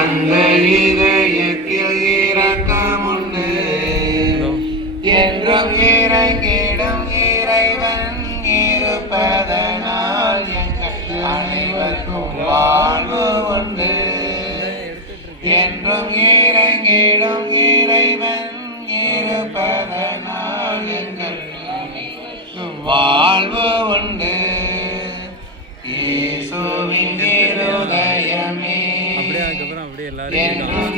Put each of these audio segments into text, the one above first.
அந்த இதயத்தில் இரக்கமுண்டு. என்றும் இறங்கிடும் இறைவன் இருப்பதனால் எங்கள் அனைவருக்கும் வாழ்வு உண்டு. என்றும் வாழ்வு れるな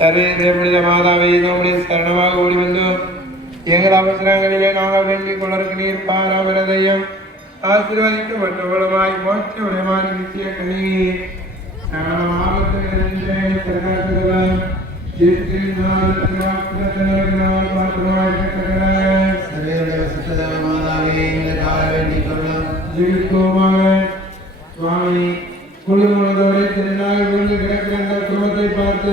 சர்வேந்திரமுடைய மாதாவை நம்முடைய சரணமாக ஓடி வந்தோம் எங்கள் அவசரங்களிலே நாங்கள் வேண்டிக் கொள்ளற்கு நீர் பாராவிரதையும் ஆசீர்வதிக்கப்பட்டவளுமாய் மோட்சமுடையமாய் நித்திய கனியே. சகல குளிர்மனதோடு திருநாள் வீழ்ந்து கிடக்கிற அந்த குடும்பத்தை பார்த்து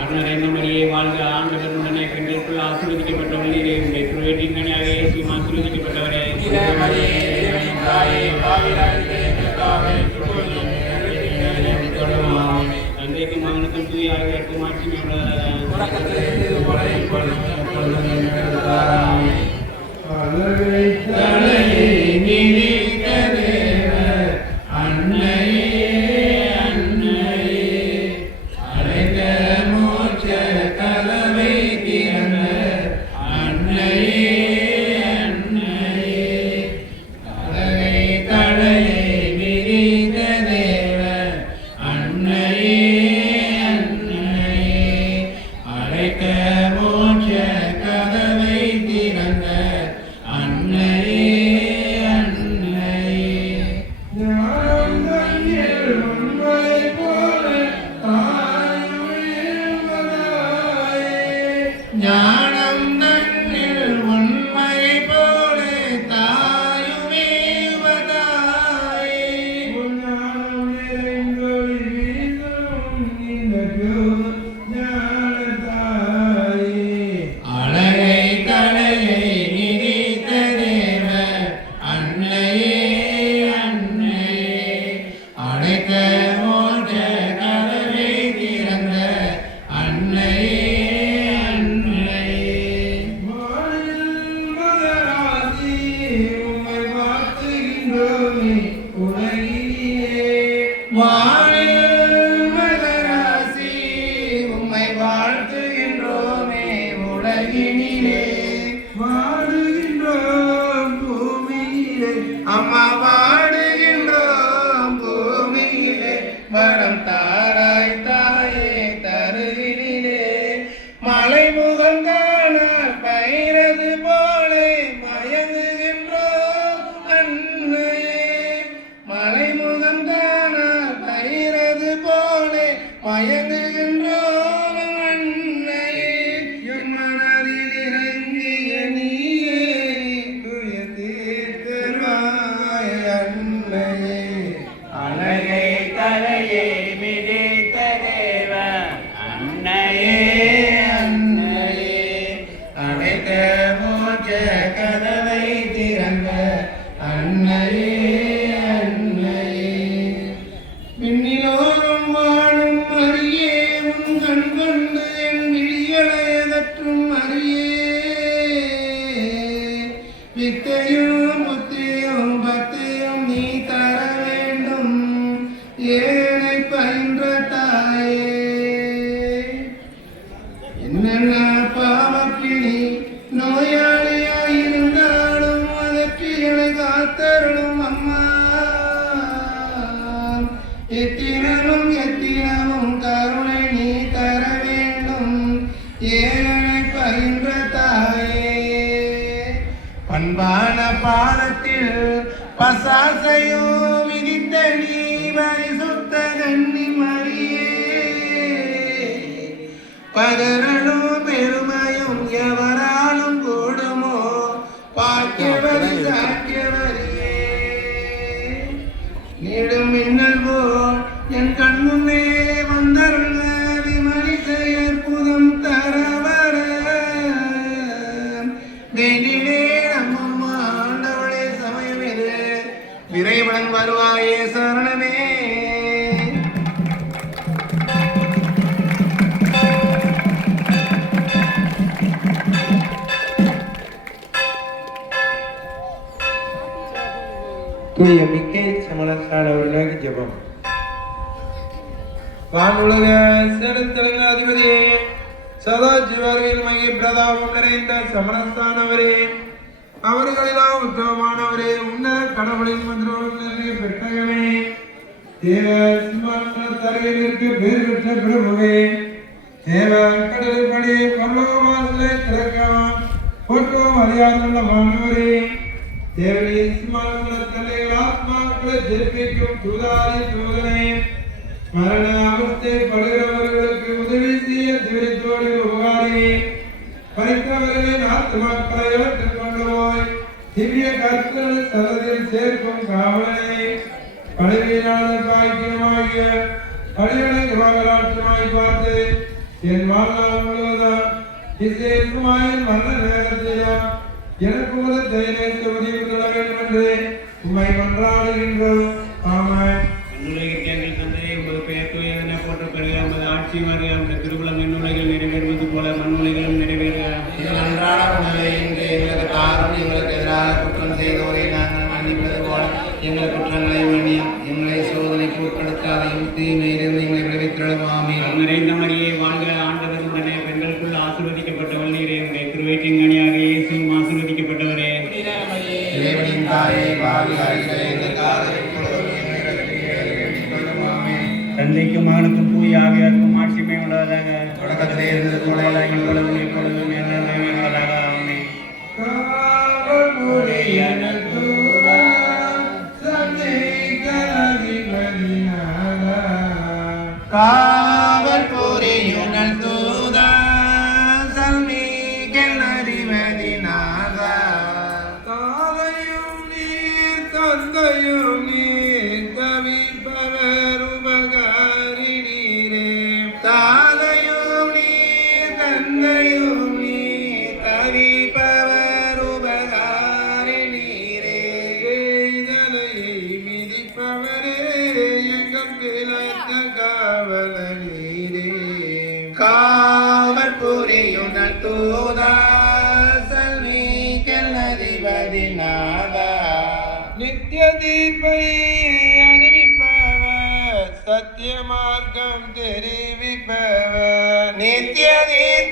அன்னரங்கமணியை வாழ்க ஆண்டவருடனே பெண்களுக்குள் ஆசீர்வதிக்கப்பட்ட உள்ளீரே உங்களை புரவேட்டிங்கனாகவே ஆசீர்வதிக்கப்பட்டவரே. தந்தைக்கும் மகனுக்கும் தூய் ஆகியோருக்கு மாற்றி நிகழ்வாராமே மயங்குகின்றோம் Big day you. ஆசையோ விதித்த நீ பரிசுத்த கண்ணி மரியே. பகரணும் மிக்கே சமணசால அவர்களுக்கு ஜெபம். வானுலக செலுத்தலுங்க அதிபதியே சதா ஜீவார்வில் மைய பிரதாபம் நிறைந்த சமணஸ்தானவரே அவர்களெல்லாம் உத்தமமானவரே உன்னத கடவுளின் மந்திரம் நிறைய பெற்றகமே தேவ சிம்மாசன தரையிலிருக்கு பேர் பெற்ற பிரபுவே தேவ கடலின்படி பரலோகவாசலை திறக்கவும் போற்றவும் அறியாதுள்ள மாணவரே தேவனே சிம்மாசன தலைவர் ஆத்மாக்களை ஜெயிப்பிக்கும் தூதனை படுகிறவர்களுக்கு உதவி செய்ய திவிரித்தோடு உபகாரி. பறித்தவர்களின் ஆத்மாக்களை கொண்டு போய் திவ்ய சேர்க்கும் காவலனை பாக்கியமாகிய பார்த்து என் வாழ்நாள் முழுவதும் மரண நேரத்திலும் எனக்கு ஒரு தைரியத்தை உதவி கொள்ள வேண்டும் என்று உண்மை மன்றாடுகின்றோம். ஆமாம் மண்ணுலகிற்கு எங்கள் தந்தையை உமது பெயர் தூயதென போற்ற பெறுக உமது ஆட்சி வருக உமது திருக்குளம் விண்ணுலகில் நிறைவேறுவது போல மண்ணுலகிலும் நிறைவேறுக எங்கள் அன்றாட உணவை இன்று எங்களுக்கு தாரும் எங்களுக்கு எதிராக குற்றம் செய்தவரை நாங்கள் மன்னிப்பது போல எங்கள் குற்றங்களை மன்னியும். எங்களை சோதனைக்கு உட்படுத்தாதையும் தீமையிலிருந்து எங்களை விளைவித்திடும் ஆமீன். நிறைந்த மரியே வாழ்க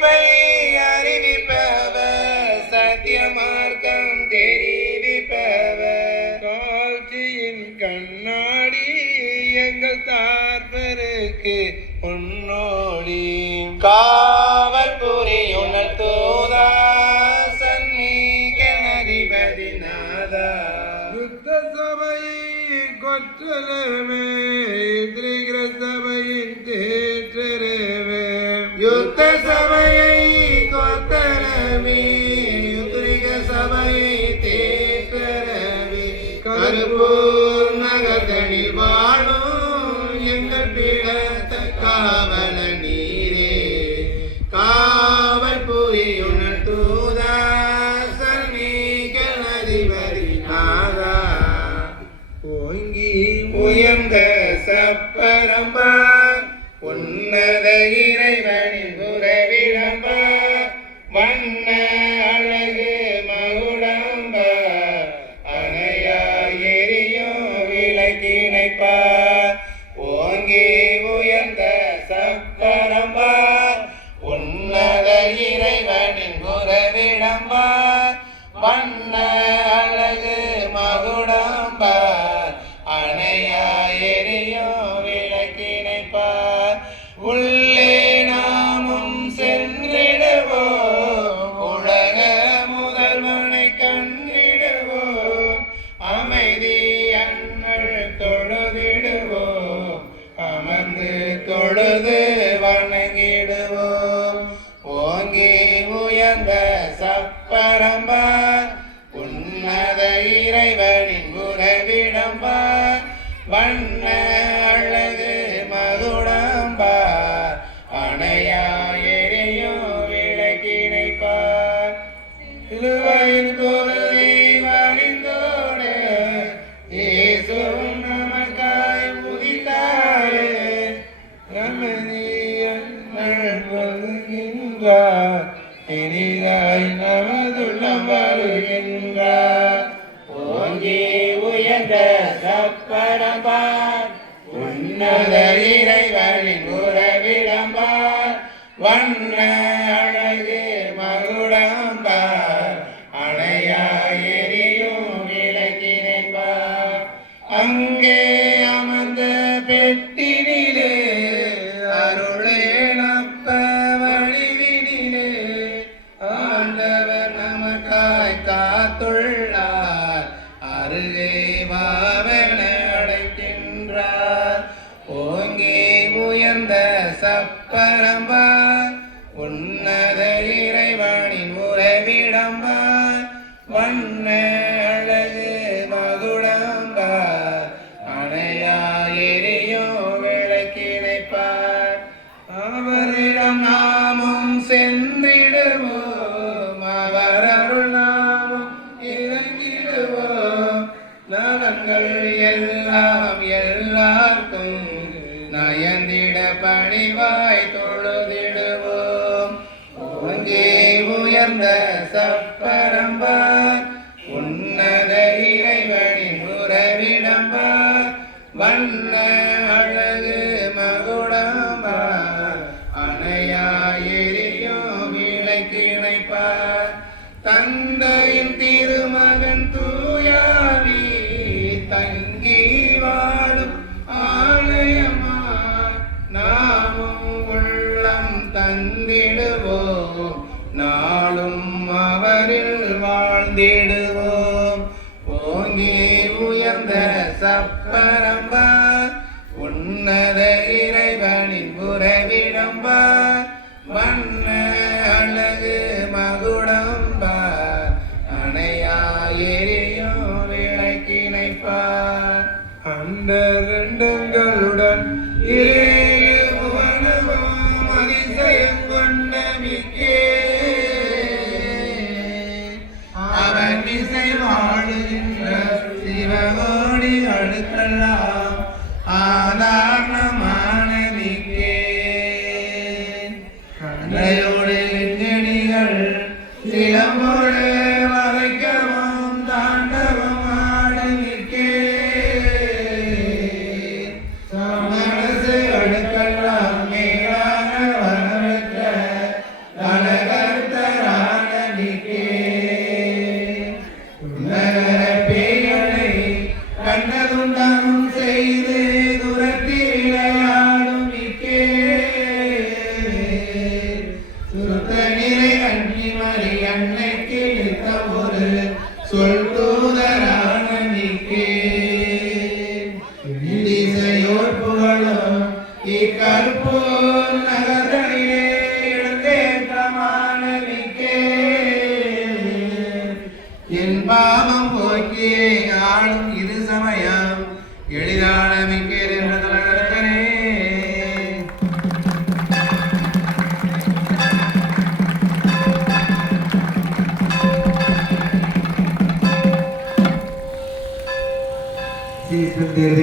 baby. நகர்தனில் வாழும் எங்கள் பிழத்த காவலை வண்ண அங்கே அமர்ந்த பெட்டி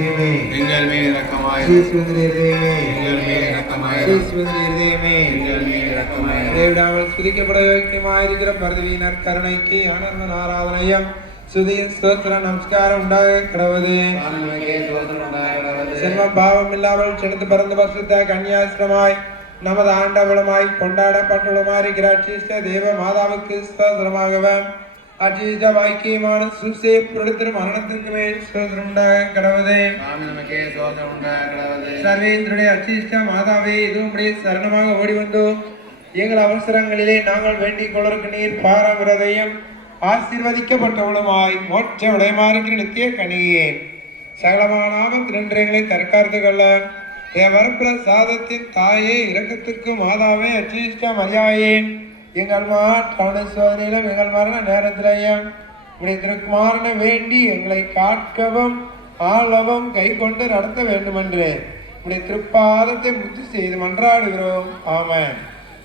ஸ்ரீஸ்வந்திரதேமே எங்கள் மேல் இரக்கமாய் ஸ்ரீஸ்வந்திரதேமே எங்கள் மேல் இரக்கமாய் ஸ்ரீஸ்வந்திரதேமே எங்கள் மேல் இரக்கமாய் இடைவிடாமல் துதிக்கப்பட யோக்கியமாயிருக்கிற பரதவீனர் கருணைக்கு ஆனந்த ஆராதனையம் சுதிய ஸ்தோத்திர நமஸ்காரம் உண்டாக கிடவது நமக்கே சோதனை உண்டாகிறது சென்ம பாவம் இல்லாமல் செலுத்து பறந்து பசுத்த கன்னியாசிரமாய் நமது ஆண்டவளமாய் கொண்டாடப்பட்டுள்ளமாயிருக்கிற அச்சிஷ்ட தேவ மாதாவுக்கு ஸ்தோத்திரமாகவன் மேல் ஸ்தோத்திரம் உண்டாக கிடவது சுவாமி நமக்கே சோதனை உண்டாகிறது சர்வேந்திரனுடைய அச்சிஷ்ட மாதாவே இதுவும் சரணமாக ஓடி வந்தோம் எங்கள் அவசரங்களிலே நாங்கள் வேண்டிக் கொள்வதற்கு நீர் பாரவிரதையும் ஆசீர்வதிக்கப்பட்டவளுமாய் மோட்ச உடையமாறுகிற நித்திய கனியே சகலமான ஆபத்திரங்களை தற்காத்து கொள்ள என் வரப்பிர சாதத்தின் தாயே இரக்கத்துக்கு மாதாவே அச்சிஷ்ட மரியாயே. எங்கள் மாற்றான சோதனையிலும் எங்கள் மரண நேரத்திலையும் உடைய திருக்குமாரனை வேண்டி எங்களை காட்கவும் ஆளவும் கை கொண்டு நடத்த வேண்டுமென்று. இப்படி திருப்பாதத்தை முத்து செய்து மன்றாடுகிறோம். ஆமென்.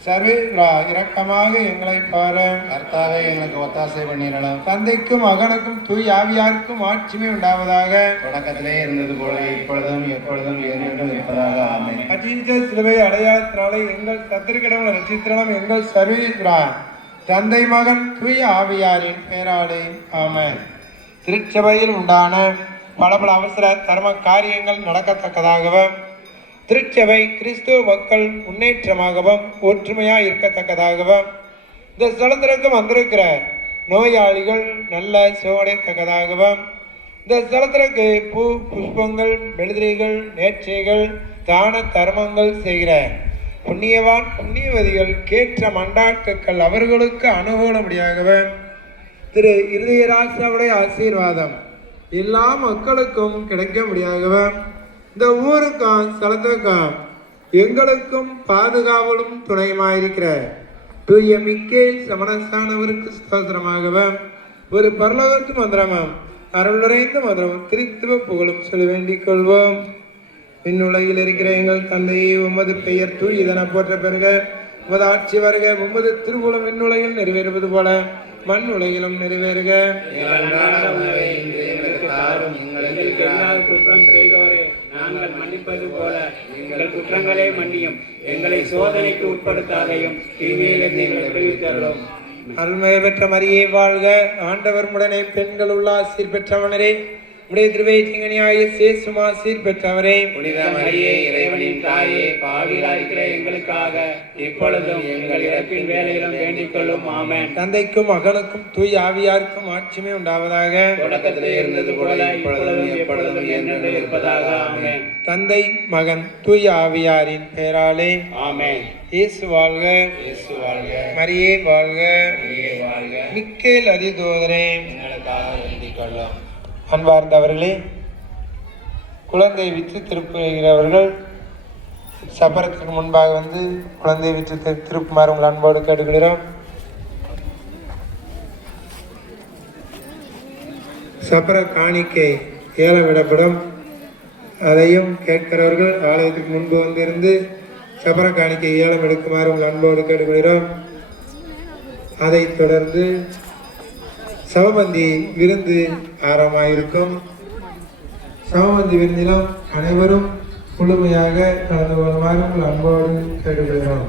சர்வேஸ்வரா இரக்கமாக எங்களை பாரு. கர்த்தாவே எங்களுக்கு ஒத்தாசை பண்ணிடலாம். தந்தைக்கும் மகனுக்கும் தூய் ஆவியாருக்கும் ஆட்சிமை உண்டாவதாக. தொடக்கத்திலே இருந்தது போல இப்பொழுதும் எப்பொழுதும் என்றும் இருப்பதாக ஆமை அஜீத சிலுவை அடையாளத்தினாலே எங்கள் சத்திரிகடவுள் நட்சத்திரம் எங்கள் சர்வேஸ்வரா தந்தை மகன் தூய் ஆவியாரின் பெயராலே ஆமை திருச்சபையில் உண்டான பல பல அவசர தர்ம காரியங்கள் நடக்கத்தக்கதாகவும் திருச்சபை கிறிஸ்துவ மக்கள் முன்னேற்றமாகவும் ஒற்றுமையாக இருக்கத்தக்கதாகவும் இந்த ஸ்தலத்திற்கு வந்திருக்கிற நோயாளிகள் நல்ல சுகமடையத்தக்கதாகவும் இந்த ஸ்தலத்திற்கு பூ புஷ்பங்கள் மெழுதிரைகள் நேர்ச்சைகள் தான தர்மங்கள் செய்கிற புண்ணியவான் புண்ணியவதிகள் கேற்ற மண்டாட்டுக்கள் அவர்களுக்கு அனுகூலமுடியாகவே திரு இருதயராசாவுடைய ஆசீர்வாதம் எல்லா மக்களுக்கும் கிடைக்க முடியாகவே இந்த ஊருக்கும் ஸ்தலத்துக்கும் எங்களுக்கும் பாதுகாவலும் துணையுமாயிருக்கிற தூய மிக்கேல் சமணசானவருக்கு ஸ்தோத்திரமாகவே ஒரு பரலோகத்து மந்திரமாம் அருளுரைந்த மந்திரம் கிறிஸ்துவ புகழும் சொல்ல வேண்டிக் கொள்வோம். விண்ணுலகில் இருக்கிற எங்கள் தந்தையை உமது பெயர் தூயதென போற்ற பெறுக உமது ஆட்சி வருக உமது திருவுளம் விண்ணுலகில் நிறைவேறுவது போல மண் உலகிலும் நிறைவேறுக. குற்றம் நாங்கள் மன்னிப்பது போல எங்கள் குற்றங்களை மன்னியும். எங்களை சோதனைக்கு உட்படுத்தாதையும் தீமையிலிருந்து எங்களை பெற்ற மரியே வாழ்க. ஆண்டவர் உடனே பெண்கள் உள்ள ஆசீர் பெற்றவனரே. உடைய திருவேச்சிங்கனியாய சேசுமா சீர் பெற்றவரே. புனித மரியே தாயே பாவிலாயிருக்கிற எங்களுக்காக இப்பொழுதும் எங்கள் இறப்பின் வேலையிலும் வேண்டிக் கொள்ளும் ஆமென். தந்தைக்கும் மகனுக்கும் தூய் ஆவியாருக்கும் ஆட்சிமை உண்டாவதாக. தொடக்கத்திலே இருந்தது போல இப்பொழுதும் எப்பொழுதும் என்றென்று இருப்பதாக. ஆமென். தந்தை மகன் தூய் ஆவியாரின் பெயராலே ஆமென். இயேசு வாழ்க. இயேசு வாழ்க. மரியே வாழ்க. மரியே வாழ்க. மிக்கேல் அதிதூதரே. எங்களுக்காக வேண்டிக் கொள்ளும் அன்பார்ந்தவர்களே குழந்தை விற்று திருப்புகிறவர்கள் சபரத்துக்கு முன்பாக வந்து குழந்தை விற்று திருப்புமாறு உங்கள் அன்போடு கேட்டுக்கொள்கிறோம். சபர காணிக்கை ஏலம் விடப்படும். அதையும் கேட்கிறவர்கள் ஆலயத்துக்கு முன்பு வந்திருந்து சபர காணிக்கை ஏலம் எடுக்குமாறு உங்கள் அன்போடு கேட்டுக்கொள்கிறோம். அதைத் தொடர்ந்து சமபந்தி விருந்து ஆரம்பமாயிருக்கும். சவபந்தி விருந்திலும் அனைவரும் முழுமையாக கலந்து கொள்ளுமாறு உங்கள் அன்போடு கேட்டுக்கொள்கிறோம்.